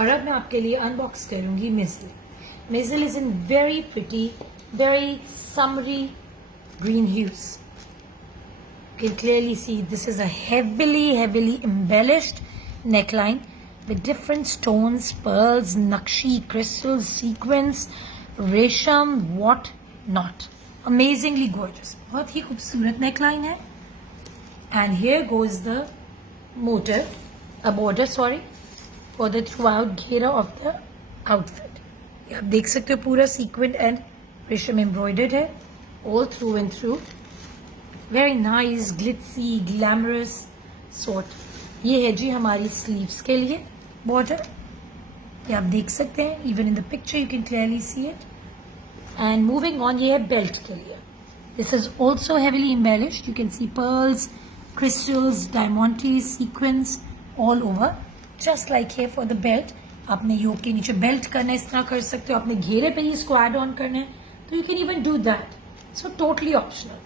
और अब मैं आपके लिए अनबॉक्स करूंगी मिज़ल. मिज़ल is in very pretty, very summery green hues. You can clearly see this is a heavily embellished neckline with different stones, pearls, nakshi, crystals, sequins, resham, what not. Amazingly gorgeous. बहुत ही खूबसूरत neckline है. And here goes the motif, a border, sorry, for the throughout घेरा of the outfit. ये आप देख सकते हो पूरा sequined and रेशम एम्ब्रॉयडर्ड है all through and through. Very nice, glitzy, glamorous sort. ये है जी हमारी स्लीव्स के लिए बॉर्डर. ये आप देख सकते हैं, even in the picture you can clearly see it. And moving on, ये है बेल्ट के लिए. This is also heavily embellished. You can C pearls, crystals, diamond, sequence all over, just like here for the belt. आपने योक के नीचे बेल्ट करना है, इस तरह कर सकते हो. आपने घेरे पे ही इसको ऐड ऑन करना है, so you can even do that. So totally optional.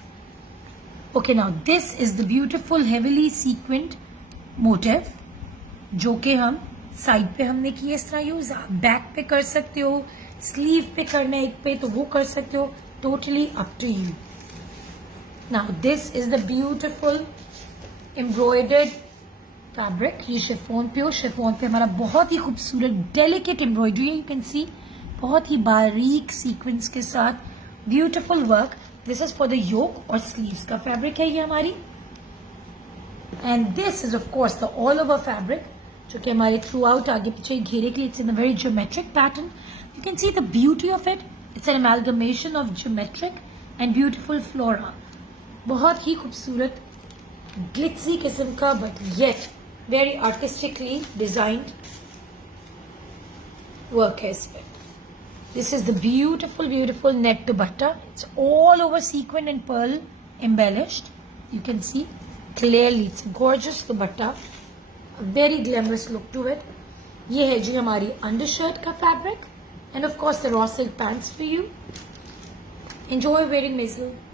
Okay, now this is the beautiful heavily sequined motif जो कि हम साइड पे हमने किया इस तरह यूज. आप बैक पे कर सकते हो, स्लीव पे करना है एक पे तो वो कर सकते हो. Totally up to you. Now this is the beautiful embroidered fabric. ये शिफॉन पे हो. शिफॉन पे हमारा बहुत ही खूबसूरत डेलिकेट एम्ब्रॉयडरी है. यू कैन सी बहुत ही बारीक सीक्वेंस के साथ beautiful work. This is for the yoke और स्लीव्स का फैब्रिक है ये हमारी. And this is of course the all over fabric जो कि हमारे थ्रू आउट आगे पीछे घेरे के लिए. It's in a very geometric pattern. You can see the beauty of it. It's an amalgamation of geometric and beautiful flora. बहुत ही खूबसूरत ग्लिट्सी किस्म का but yet very artistically designed work है इस पर. This is the beautiful net dupatta. It's all over sequin and pearl embellished. You can see clearly it's a gorgeous dupatta. A very glamorous look to it. ये है जी हमारी undershirt का fabric and of course the raw silk pants for you. Enjoy wearing MIZZLE.